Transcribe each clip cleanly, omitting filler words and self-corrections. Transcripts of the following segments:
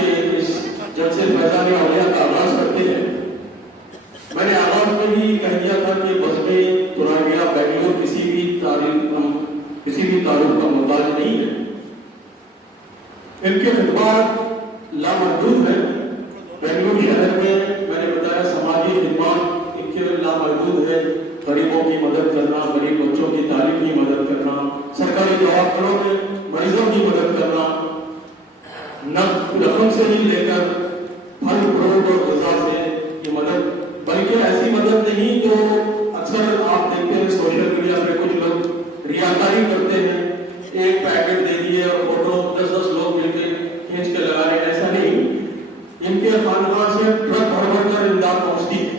کے اس جلسے فیضان اولیاء کا آغاز کرتے ہیں، میں نے آغاز میں ہی کہہ دیا تھا کہ بزم ترانیہ بنگلور کسی بھی تعارف کا محتاج نہیں ہے۔ ان کی خدمات لامحدود ہیں۔ بنگلور شہر میں نے بتایا سماجی خدمات ان کے لامحدود ہے۔ غریبوں کی مدد کرنا، غریب بچوں کی تعلیم کی مدد کرنا، سرکاری دواخانوں میں مریضوں کی مدد کرنا، رقم سے ہی لے کر پھل فروٹ اور غذا سے یہ مدد، بلکہ ایسی مدد نہیں جو اکثر آپ دیکھتے ہیں سوشل میڈیا پہ کچھ لوگ ریاکاری کرتے ہیں، ایک پیکٹ دے دیے اور فوٹو 10 لوگ مل کے کھینچ کے لگا رہے ہیں، ایسا نہیں۔ ان کے خاندان سے ٹرک بھر بھر کر امداد پہنچتی ہے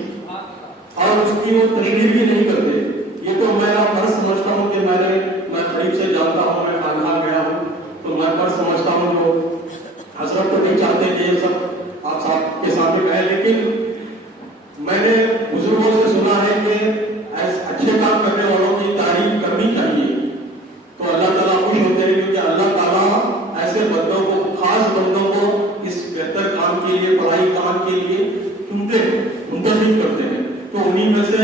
اور اس کی وہ تشریح بھی نہیں کرتے۔ یہ تو میرا فرض سمجھتا ہوں کہ میں قریب سے جانتا ہوں، میں خانقاہ گیا ہوں تو میں فرض سمجھتا ہوں جو حضرت تو نہیں چاہتے کہ یہ سب آپ صاحب کے سامنے کہیں، لیکن میں نے بزرگوں سے سنا ہے کہ اچھے کام کرنے والوں کی تعریف کرنی چاہیے تو اللہ تعالیٰ خوش ہوتے ہیں، کیونکہ اللہ تعالیٰ ایسے بندوں کو، خاص بندوں کو اس بہتر کام کے لیے، پڑھائی کام کے لیے چنتے ہیں، منتخب کرتے ہیں۔ تو انہیں میں سے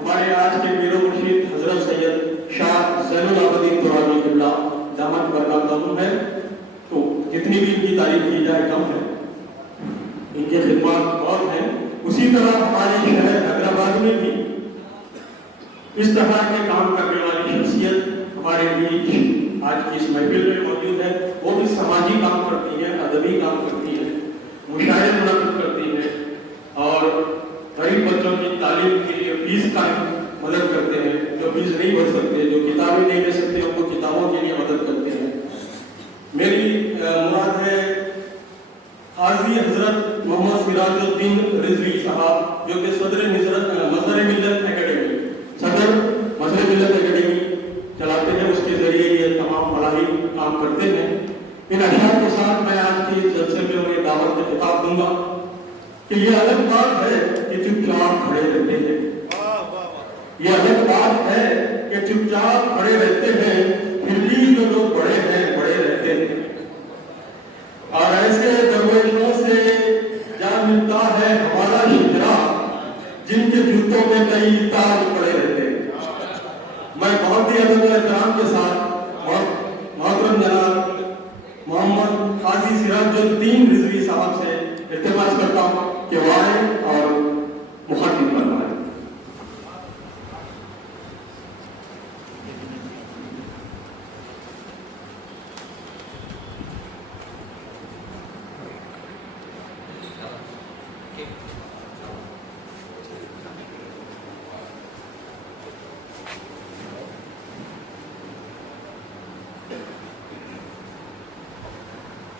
ہمارے آج کے پیر و مرشد حضرت سید شاہ زین العابدین ترانی قبلہ دامت برکاتہم ہے، تو جتنی بھی ان کی تعریف کی جائے کم ہے، ان کی خدمات بہت ہیں۔ اسی طرح ہمارے شہر حیدرآباد میں بھی اس طرح کے کام کرنے والی شخصیت ہمارے بیچ آج کی اس محفل میں موجود ہے۔ وہ بھی سماجی کام کرتی ہے، ادبی کام کرتی ہے، مشاعرے منعقد کرتی ہے اور غریب بچوں کی تعلیم کے لیے فیس کا مدد کرتے ہیں، جو فیس نہیں بھر سکتے، جو کتابیں نہیں لے سکتے، ان کو کتابوں کے لیے مدد کرتے ہیں۔ میری مراد ہے قاضی حضرت محمد سراج الدین رضوی صاحب، جو کہ صدر مظہر ملت اکیڈمی چلاتے ہیں، اس کے ذریعے یہ تمام فلاحی کام کرتے ہیں۔ ان اشعار کے ساتھ میں آج کی جلسے میں انہیں دعوت کا خطاب دوں گا کہ یہ الگ بات ہے کہ چپ چاپ کھڑے رہتے ہیں، یہ الگ بات ہے کہ چپ چاپ کھڑے رہتے ہیں، پھر بھی جو لوگ بڑے ہیں بڑے رہتے ہیں، اور ایسے درویشوں سے جا ملتا ہے ہمارا شجرا، جن کے جوتوں میں کئی تاج پڑے رہتے ہیں۔ میں بہت ہی ادب و احترام کے ساتھ محترم جناب محمد قاضی سراج الدین رضوی صاحب سے التماس کرتا ہوں کہ وہ آئیں اور مخاطب فرمائیں۔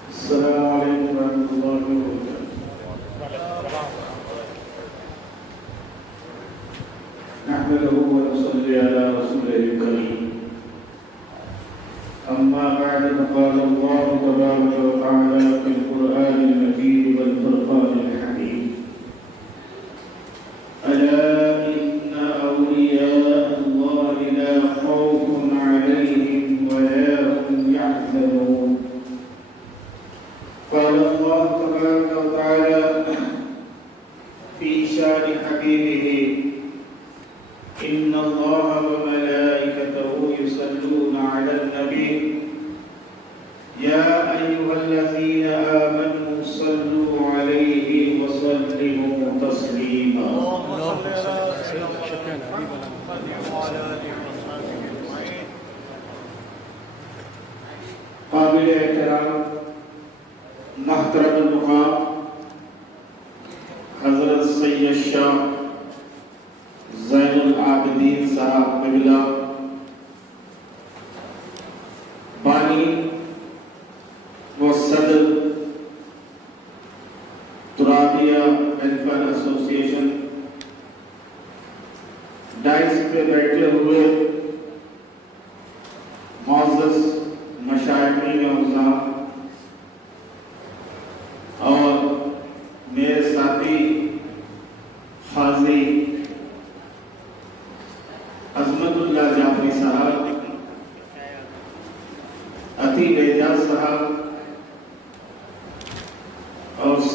السلام علیکم ورحمۃ اللہ وبرکاتہ۔ نحمده ونصلي على رسوله الكريم، أما بعد فقال الله تبارك وتعالى في القرآن المجيد والفرقان الحميد: ألا إن أولياء الله لا خوف عليهم ولا هم يحزنون۔ قال الله تبارك وتعالى في شان حبيبه: إن الله وملائكته يصلون على النبي يا أيها الذين آمنوا صلوا عليه وسلموا تسليما۔ قابل احترام محترم المقام حضرت سید شاہ زین العابدین صاحب قبلہ بانی و صدر ترابیہ ویلفیئر ایسوسی ایشن، ڈائس پہ بیٹھے ہوئے معزز مشائخین عظام اور میرے ساتھی قاضی عظمت اللہ جعفری صاحب، عطیل اعجاز صاحب،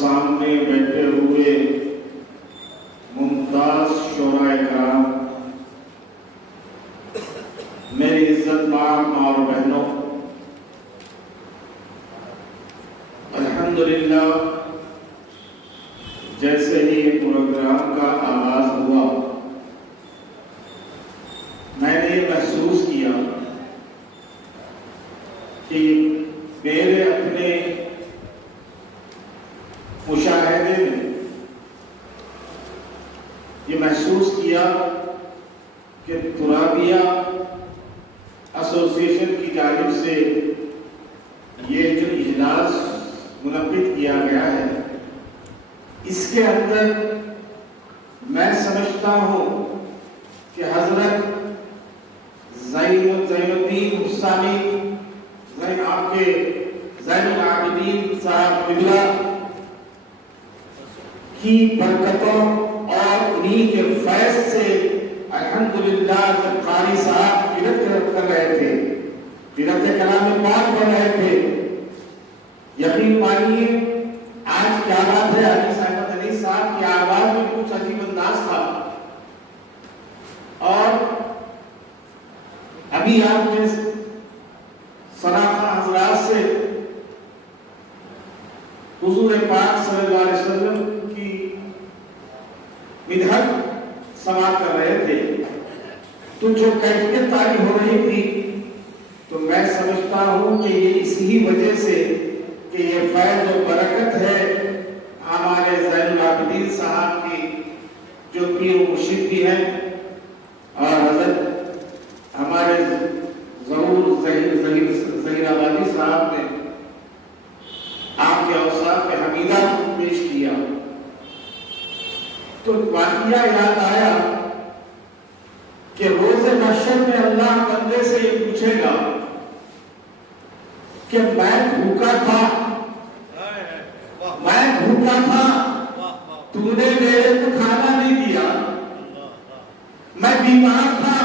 سامنے بیٹھے ہوئے ممتاز شعراء کرام، میری عزت ماں اور بہنوں، الحمدللہ جیسے ہی پروگرام کا آغاز ہوا میں نے یہ محسوس کیا کہ میرے اپنے مشاہدے میں یہ محسوس کیا کہ ترابیہ ایسوسی ایشن کی جانب سے یہ جو اجلاس منعقد کیا گیا ہے، اس کے اندر میں سمجھتا ہوں کہ حضرت زین الدین حسانی آپ کے زین العابدین صاحب قبلہ کی برکتوں اور انہی کے فیض سے الحمدللہ جب قاری صاحب قرأت کر رہے تھے، قرأت کلام پاک پڑھ رہے تھے، یقین مانیے آج کیا بات ہے، علی صاحب علی صاحب کی آواز میں کچھ عجیب انداز تھا، اور ابھی آپ نے صراحہ حضرات سے حضور پاک صلی اللہ علیہ وسلم کی مدحت سماعت کر رہے تھے، تو جو کیفیت طاری ہو رہی تھی، تو میں سمجھتا ہوں کہ یہ اسی وجہ سے کہ یہ فیض و برکت ہے ہمارے زین العابدین صاحب کی جو پیر و مرشد بھی ہیں، اور حضرت ہمارے ظہور ظہیر آبادی صاحب نے آپ کے اوصاف حمیدہ کو پیش کیا، تو واقعہ یاد آیا کہ روز محشر میں اللہ بندے سے یہ پوچھے گا کہ میں بھوکا تھا تو نے میرے کو کھانا نہیں دیا، میں بیمار تھا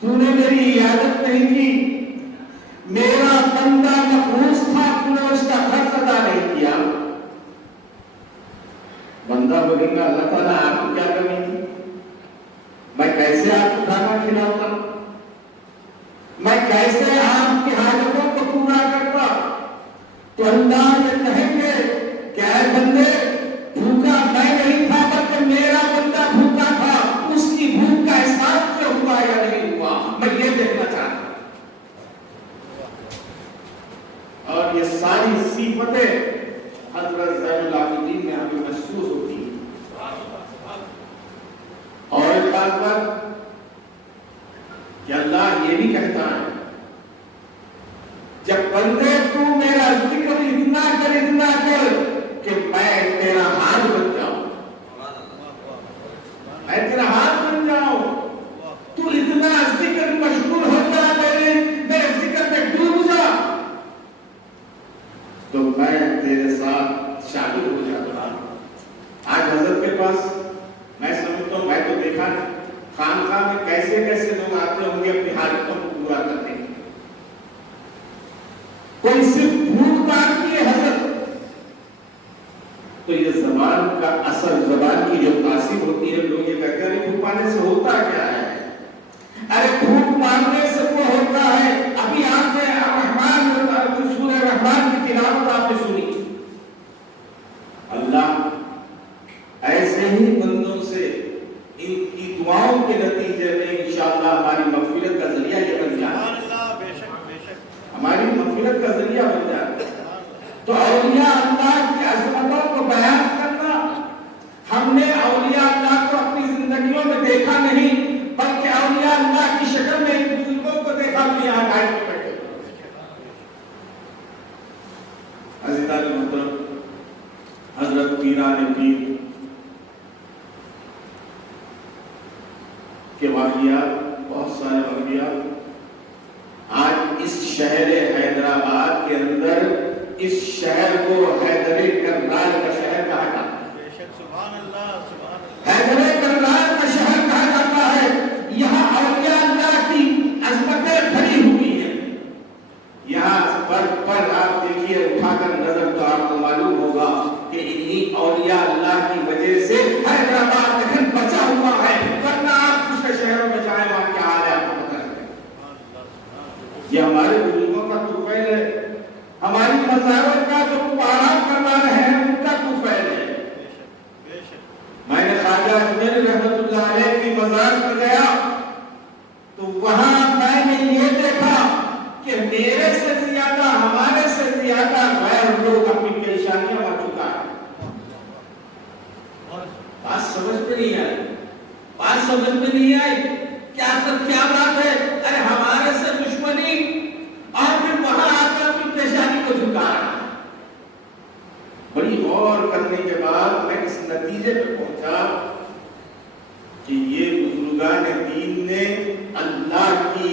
تو نے میری عیادت نہیں کی، میرا بندہ محروس تھا تو نے اس کا خرچ ادا نہیں کیا۔ بندہ بولے گا اللہ تعالیٰ آپ کو کیا کمی تھی، میں کیسے آپ کو کھانا کھلاتا، میں کیسے آپ کی حاجتوں کو پورا کرتا؟ تو اللہ یہ کہیں گے کہ اے بندے، بھوکا میں نہیں تھا بلکہ میرا بندہ بھوکا تھا، اس کی بھوک کا احساس کیا ہوا یا نہیں ہوا، میں یہ دیکھنا چاہتا ہوں۔ اور یہ ساری صفتیں حضرت زین العابدین میں ہمیں محسوس ہوتی ہیں۔ اور ایک بات کہ اللہ یہ بھی کہتا ہے جب بندے تو میرا ذکر اتنا کر کہ میں تیرا ہاتھ بن جاؤں، میں تیرا ہاتھ بن جاؤں، تو اتنا ذکر مشغول ہو جا، میرے ذکر میں ڈوب جا، تو میں تیرے ساتھ شامل ہو جاتا ہوں۔ آج حضرت کے پاس میں سمجھتا ہوں، میں تو دیکھا خانقاہ میں کیسے کیسے لوگ آتے ہوں گے اپنی حاجتوں کو پورا کرنے کے، کوئی صرف بھوک مارتی ہے حضرت، تو یہ زبان کا اثر، زبان کی جو تاثیر ہوتی ہے، لوگ یہ کہتے ہیں بھوک مارنے سے ہوتا کیا ہے؟ ارے بھوک مارنے سے وہ ہوتا ہے، ابھی آپ نے الرحمن سورہ رحمان کی تلاوت آپ نے سنی، اللہ ایسے ہی بندوں سے ان کی دعاؤں کے نتیجے میں انشاءاللہ ہماری مغفرت کا ذریعہ یہ بن جائے، ہماری مغفرت کا ذریعہ بن جائے۔ تو اولیاء اللہ کی عظمتوں کو بیان کرنا، ہم نے اولیاء اللہ کو اپنی زندگیوں میں دیکھا نہیں بلکہ اولیاء اللہ کی شکل میں ان بزرگوں کو دیکھا بھی یہاں ڈھائی میں بیٹھے۔ عزیزان محترم، حضرت پیران پیر کے واقعات، بہت سارے واقعات آج اس شہر حیدرآباد کے اندر، اس شہر کو حیدر کرنال کا شہر کہا جاتا ہے، حیدر کرنال کا شہر کہا جاتا ہے۔ یہاں اولیاء اللہ کی عظمتیں بھری ہوئی ہیں، یہاں پر آپ دیکھیے اٹھا کر نظر تو آپ کو معلوم ہوگا کہ انہی اولیاء اللہ کی وجہ سے حیدرآباد دکن بچا ہوا ہے، ورنہ آپ دوسرے شہروں میں جائیں وہاں کیا حال ہے آپ کو پتہ ہے۔ یہ ہمارے بزرگوں کا طفیل ہے، ہماری مزاروں کا جو پارا کروا رہے ہیں ان کا طفیل ہے۔ میں نے خواجہ اجمیری رحمت اللہ علیہ کی مزار پر گیا تو وہاں میں نے یہ دیکھا کہ میرے سے زیادہ، ہمارے سے زیادہ غیر لوگ اپنی پریشانیاں بڑھ چکا ہے۔ بات سمجھ میں نہیں آئی، بات سمجھ میں نہیں آئی، کیا بات ہے؟ ارے ہمارے سے دشمنی اور پھر وہاں آ کر اپنی پریشانی کو جھکا رہا ہے۔ بڑی غور کرنے کے بعد میں اس نتیجے پہ پہنچا کہ یہ بزرگان دین نے اللہ کی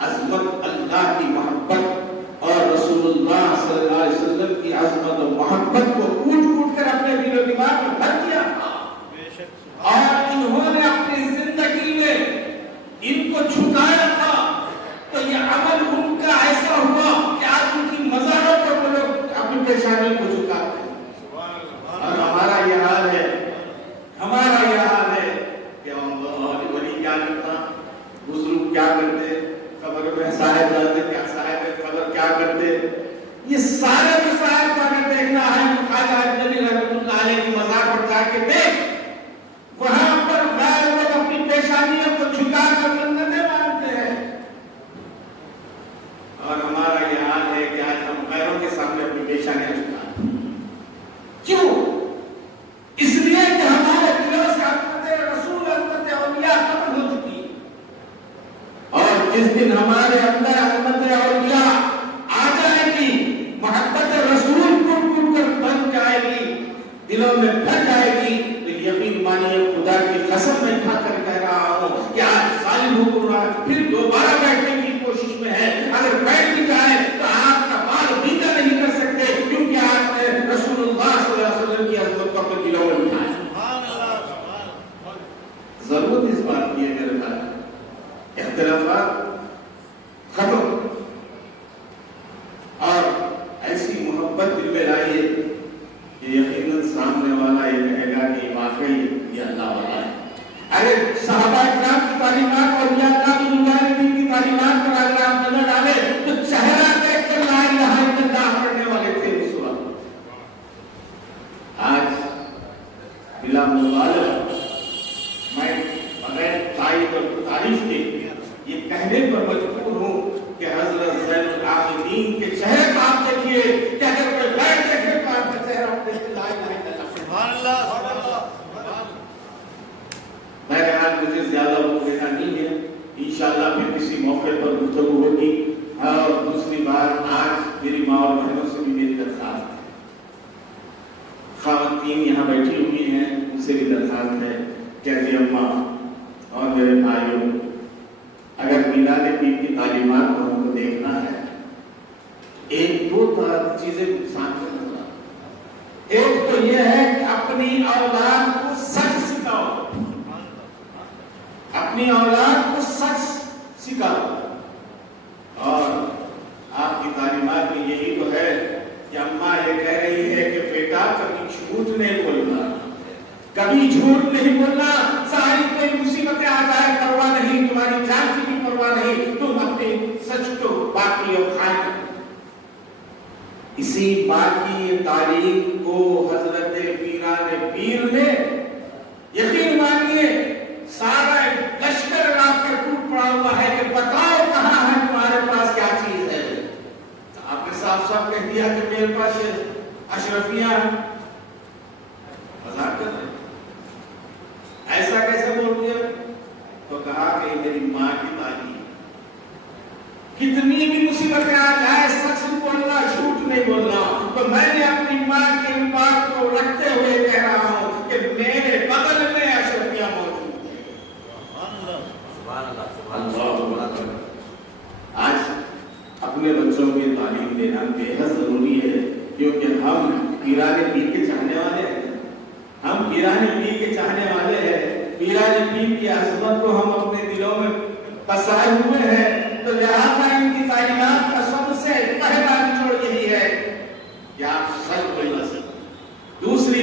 عظمت، اللہ کی محبت اور رسول اللہ صلی اللہ علیہ وسلم کی عظمت و محبت کو کوٹ کوٹ کر اپنے دل و دماغ میں بھر دیا تھا، اور انہوں نے اپنی زندگی میں ان کو چھکایا تھا۔ تو یہ عمل ان کا ایسا ہوا کہ آج ان کی مزاروں پر وہ لوگ اپنی پریشانیوں کو چھکاتے ہیں۔ اور ہمارا یہ حال ہے، ہمارا یہ حال ہے کہ ولی کیا کرتا، بزرگ کیا کرتے، قبر میں صاحب رہتے، کیا صاحب قبر کیا کرتے، یہ سارے مسائل کو اگر دیکھنا ہے تو خواجہ اجمیری رحمۃ اللہ علیہ کی مزار پر جا کے دیکھ، وہاں پر غیر لوگ اپنی پیشانیوں کو جھکا کر منتیں مانگتے ہیں، اور ہمارا یہ حال ہے کہ آج ہم غیروں کے سامنے اپنی پیشانیاں جھکاتے ہیں۔ کیوں؟ اس لیے کہ ہمارے دلوں سے عظمت رسول، عظمت اولیاء ختم ہو چکی ہے، اور جس دن ہمارے اندر عظمت اولیاء آ جائے گی، محبت رسول کٹ کٹ کر بن جائے گی، دلوں میں بھر جائے گی، تو یقین مانیے خدا کی قسم میں کھا کر کہہ رہا ہوں کہ آج ظالم حکمران پھر دوبارہ بیٹھنے کی کوشش میں ہے۔ اگر بیٹھ بھی جائے تو آپ کا بال بیٹا نہیں کر سکتے، کیونکہ آپ نے رسول اللہ صلی اللہ علیہ وسلم کی عظمت کو اپنے دلوں میں بٹھایا۔ ضرورت اس بات کی ہے میرے بھائی، اختلافات ختم اور ایسی محبت دل میں لائیے کہ یقیناً سامنے والا یہ کہے گا کہ واقعی یہ اللہ والا ہے۔ ارے صحابہ کرام کی تعلیمات اور اولیاء اللہ بزرگان دین کی تعلیمات پر اگر آپ نظر ڈالیں تو چہرہ دیکھ کر لا الہ الا اللہ پڑھنے والے تھے اس وقت۔ آج بلا مبالغہ میں بغیر تائید اور تعریف کے یہ کہنے پر مجبور ہوں کہ حضرت زین العابدین کے چہرے کو آپ دیکھیے کہ اگر کوئی غیر دیکھے تو آپ کا چہرہ آپ دیکھتے لا الہ الا اللہ۔ سبحان اللہ، سبحان اللہ۔ بہرحال مجھے زیادہ وقت دینا نہیں ہے، انشاءاللہ پھر کسی موقع پر گفتگو ہوگی۔ اور دوسری بات، آج میری ماں اور بہنوں سے بھی میری درخواست ہے، خواتین یہاں بیٹھی ہوئی ہیں، ان سے بھی درخواست ہے کہ عزیز اماں اور میرے بھائیوں، اگر میلاد پیر کی تعلیمات کو ہم کو دیکھنا ہے، ایک دو چیزیں انسان کو نظر آتی۔ ایک تو یہ ہے کہ اپنی اولاد کو سچ سکھاؤ، اپنی اولاد کو سچ سکھاؤ، اور آپ کی تعلیمات میں یہی تو ہے کہ اماں یہ کہہ رہی ہے کہ بیٹا کبھی جھوٹ نہیں بولنا، کبھی جھوٹ نہیں بولنا، ساری کوئی مصیبتیں آ جائے پرواہ نہیں، تمہاری جان کی بھی پرواہ نہیں، تم اپنے سچ کو باقی اور قائم کرو۔ اسی بات کی یہ تعلیم کو حضرت پیران پیر نے، یقین مانیے سارا لشکر آپ کا ٹوٹ پڑا ہوا ہے کہ بتاؤ کہاں ہے تمہارے پاس کیا چیز ہے۔ آپ نے صاف صاف کہہ دیا کہ میرے پاس اشرفیاں ہیں، مذاق کر رہے ایسا کیسے بول دیا؟ تو کہا کہ یہ میری ماں کی تعلیم، کتنی بھی مصیبتیں آ جائے سچ بولنا، جھوٹ نہیں بولنا۔ تو میں نے اپنی ماں کی ان بات کو رکھتے ہوئے کہہ رہا ہوں کہ میرے بغل میں اشرفیاں موجود ہیں۔ سبحان اللہ، سبحان اللہ۔ آج اپنے بچوں کی تعلیم دینا بے حد ضروری ہے، کیونکہ ہم پیران پیر کے چاہنے والے ہیں، ہم پیران پیر کے چاہنے والے ہیں، پیران پیر کی عظمت کو ہم اپنے دلوں میں بسائے ہوئے ہیں۔ تو لہٰذا ان کی تعلیمات کا سب سے پہلا نچوڑ یہی ہے کہ آپ سچ بولنا سیکھیں۔